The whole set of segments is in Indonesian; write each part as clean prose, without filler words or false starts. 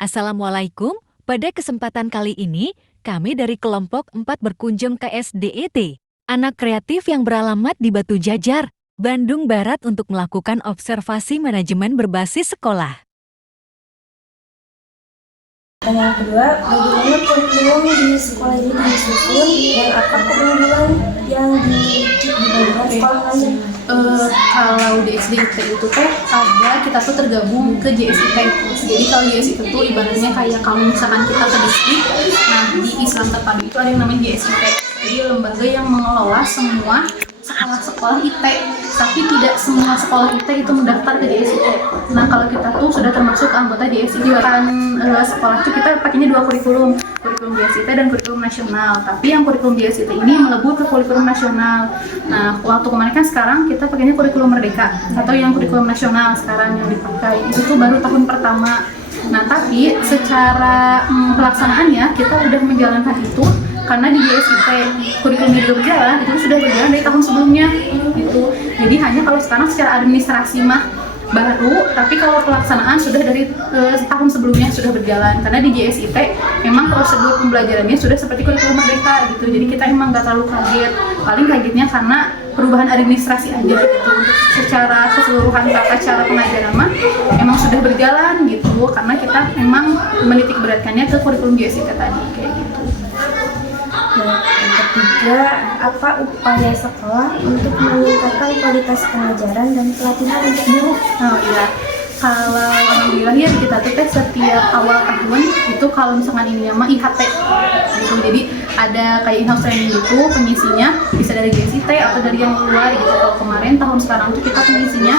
Assalamualaikum, pada kesempatan kali ini, kami dari kelompok 4 berkunjung ke SDET, anak kreatif yang beralamat di Batu Jajar, Bandung Barat untuk melakukan observasi manajemen berbasis sekolah. Dan yang kedua, bagaimana kurikulum di sekolah ini disusun dan apa keunggulan yang dibandingkan sekolah lain? Kalau di SDIT itu kita tuh tergabung ke JSIT. Jadi kalau JSIT itu ibaratnya kayak kalau misalkan kita ke distrik, nah di Islam Terpadu itu ada yang namanya JSIT. Jadi lembaga yang mengelola semua sekolah-sekolah IT, tapi tidak semua sekolah IT itu mendaftar ke JSIT. Nah kalau kita tuh sudah termasuk anggota JSIT. Kan sekolah itu kita pakainya dua kurikulum JSIT dan kurikulum nasional. Tapi yang kurikulum JSIT ini melebur ke kurikulum nasional. Nah waktu kemarin kan sekarang kita pakainya kurikulum Merdeka atau yang kurikulum nasional sekarang yang dipakai. Itu tuh baru tahun pertama. Nah tapi secara pelaksanaannya kita udah menjalankan itu karena di JSIT kurikulumnya juga berjalan, itu sudah berjalan dari tahun sebelumnya gitu. Jadi hanya kalau sekarang secara administrasi mah baru, tapi kalau pelaksanaan sudah dari tahun sebelumnya sudah berjalan. Karena di JSIT memang prosedur pembelajarannya sudah seperti kurikulum Merdeka gitu. Jadi kita emang nggak terlalu kaget. Paling kagetnya karena perubahan administrasi aja gitu. Secara keseluruhan tata cara pengajaran mah emang sudah berjalan gitu. Karena kita memang menitik beratkannya ke kurikulum JSIT tadi kayak gitu. Nah, yang ketiga, apa upaya sekolah untuk meningkatkan kualitas pengajaran dan pelatihan untuk guru? Oh iya, kalau alhamdulillah ya kita tuh setiap awal tahun itu kalau misalkan ini nama IHT gitu. Jadi ada kayak in-house training gitu, pengisinya bisa dari JSIT atau dari yang luar gitu. Kalau kemarin tahun sekarang tuh kita pengisinya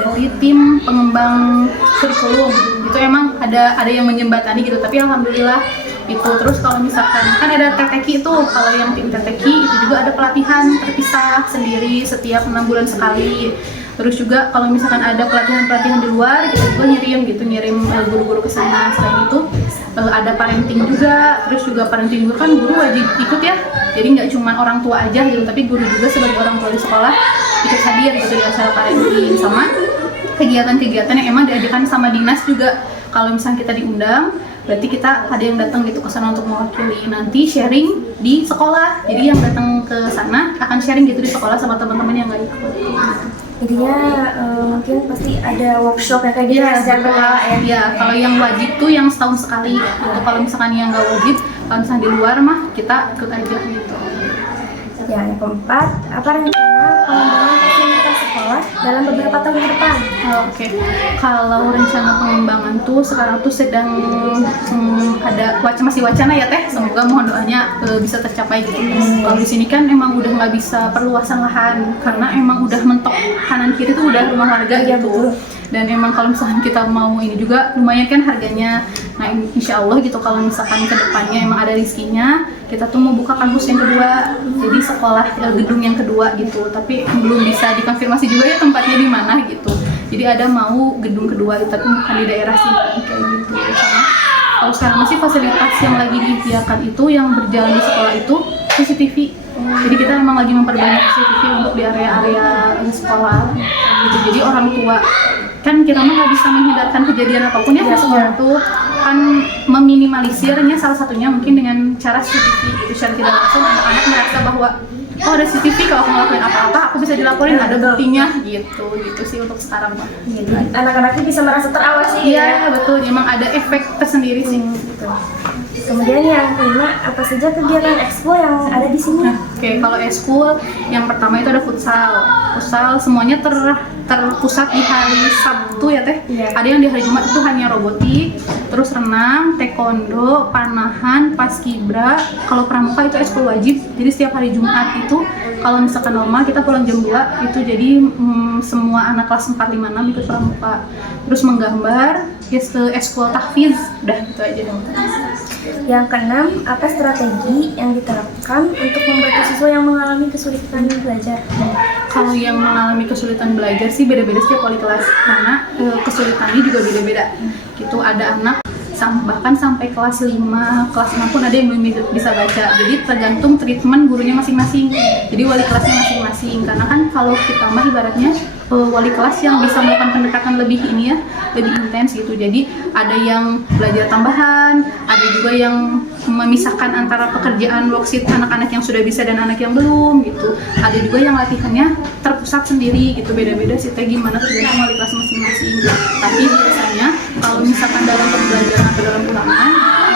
dari tim pengembang kurikulum gitu. Emang ada yang menjembatani gitu, tapi alhamdulillah itu. Terus kalau misalkan kan ada TTQ itu, kalau yang tim TTQ itu juga ada pelatihan terpisah sendiri setiap 6 bulan sekali. Terus juga kalau misalkan ada pelatihan di luar, kita juga ngirim guru-guru ke sana. Selain itu ada parenting juga. Terus juga parenting juga kan guru wajib ikut ya. Jadi nggak cuma orang tua aja gitu, tapi guru juga sebagai orang tua di sekolah ikut hadir gitu di acara parenting, sama kegiatan-kegiatan yang emang diajarkan sama dinas juga. Kalau misalnya kita diundang, berarti kita ada yang datang gitu ke sana untuk mewakili, nanti sharing di sekolah. Jadi yang datang ke sana akan sharing gitu di sekolah sama teman-teman yang nggak ikut. Jadinya mungkin pasti ada workshop ya kayak gitu ya setiap kenal ya. Ya, kalau yang wajib tuh yang setahun sekali. Gitu. Kalau misalkan yang nggak wajib, kalau misalkan di luar mah kita ikut aja gitu. Ya, yang keempat, apa rencana pengembangan fasilitas sekolah dalam beberapa tahun ke depan? Oke. Kalau rencana pengembangan tuh sekarang tuh sedang ada masih wacana ya teh. Semoga mohon doanya bisa tercapai gitu. Kalau di sini kan emang udah nggak bisa perluasan lahan karena emang udah mentok kanan kiri tuh udah rumah warga gitu. Dan emang kalau misalkan kita mau ini juga lumayan kan harganya. Nah insya Allah gitu kalau misalkan ke depannya emang ada rezekinya, kita tuh mau buka kampus yang kedua, jadi sekolah gedung yang kedua gitu. Tapi belum bisa dikonfirmasi juga ya tempatnya di mana gitu. Jadi ada mau gedung kedua tapi bukan di daerah sini kayak gitu. Karena kalau sekarang masih fasilitas yang lagi disediakan itu yang berjalan di sekolah itu CCTV. Jadi kita memang lagi memperbanyak CCTV untuk di area-area sekolah gitu. Jadi orang tua kan kita mah nggak bisa menghindarkan kejadian apapun ya sekolah tuh kan meminimalisirnya, salah satunya mungkin dengan cara CCTV itu secara tidak langsung anak-anak merasa bahwa oh ada CCTV, kalau aku ngelakuin apa-apa aku bisa dilaporin, ada buktinya gitu sih untuk sekarang mah. Jadi anak-anaknya bisa merasa terawasi. Iya betul, emang ada efek tersendiri sih. Gitu. Kemudian yang kelima, apa saja kegiatan ekskul yang ada di sini? Oke, kalau ekskul yang pertama itu ada futsal. Futsal semuanya terpusat di hari Sabtu ya teh. Yeah. Ada yang di hari Jumat itu hanya robotik, terus renang, taekwondo, panahan, paskibra. Kalau pramuka itu ekskul wajib. Jadi setiap hari Jumat itu kalau misalkan normal kita pulang jam 2 itu jadi semua anak kelas 4, 5, 6 ikut pramuka. Terus menggambar, ekskul tahfiz, udah gitu aja dong. Yang keenam, apa strategi yang diterapkan untuk membantu siswa yang mengalami kesulitan belajar? Kalau yang mengalami kesulitan belajar sih beda-beda setiap wali kelas, karena kesulitannya juga beda-beda. Gitu ada anak bahkan sampai kelas 5, kelas 6 pun ada yang belum bisa baca. Jadi tergantung treatment gurunya masing-masing. Jadi wali kelasnya masing-masing. Karena kan kalau kita mah ibaratnya wali kelas yang bisa melakukan pendekatan lebih ini ya, lebih intens gitu. Jadi ada yang belajar tambahan, ada juga yang memisahkan antara pekerjaan worksheet anak-anak yang sudah bisa dan anak yang belum gitu. Ada juga yang latihannya terpusat sendiri gitu, beda-beda sih teh gimana tergantung wali kelas masing-masing. Tapi biasanya kalau misalkan dalam pembelajaran atau dalam ulangan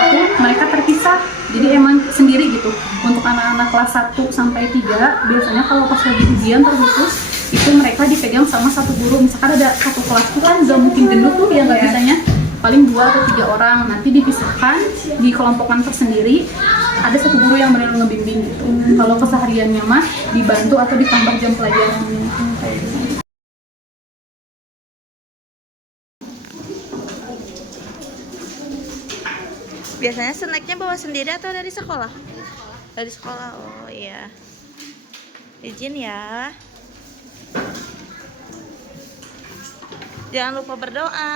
itu mereka terpisah. Jadi emang sendiri gitu. Untuk anak-anak kelas 1 sampai 3 biasanya kalau pas lagi ujian terkhusus itu mereka dipegang sama satu guru. Misalkan ada satu kelas itu kan gak mungkin gendut tuh ya nggak bisanya, paling 2 atau 3 orang, nanti dipisahkan, dikelompokkan tersendiri, ada satu guru yang benar-benar ngebimbing gitu. Kalau kesehariannya mah dibantu atau ditambah jam pelajarannya. Biasanya snacknya bawa sendiri atau dari sekolah? Dari sekolah, oh iya. Izin ya. Jangan lupa berdoa.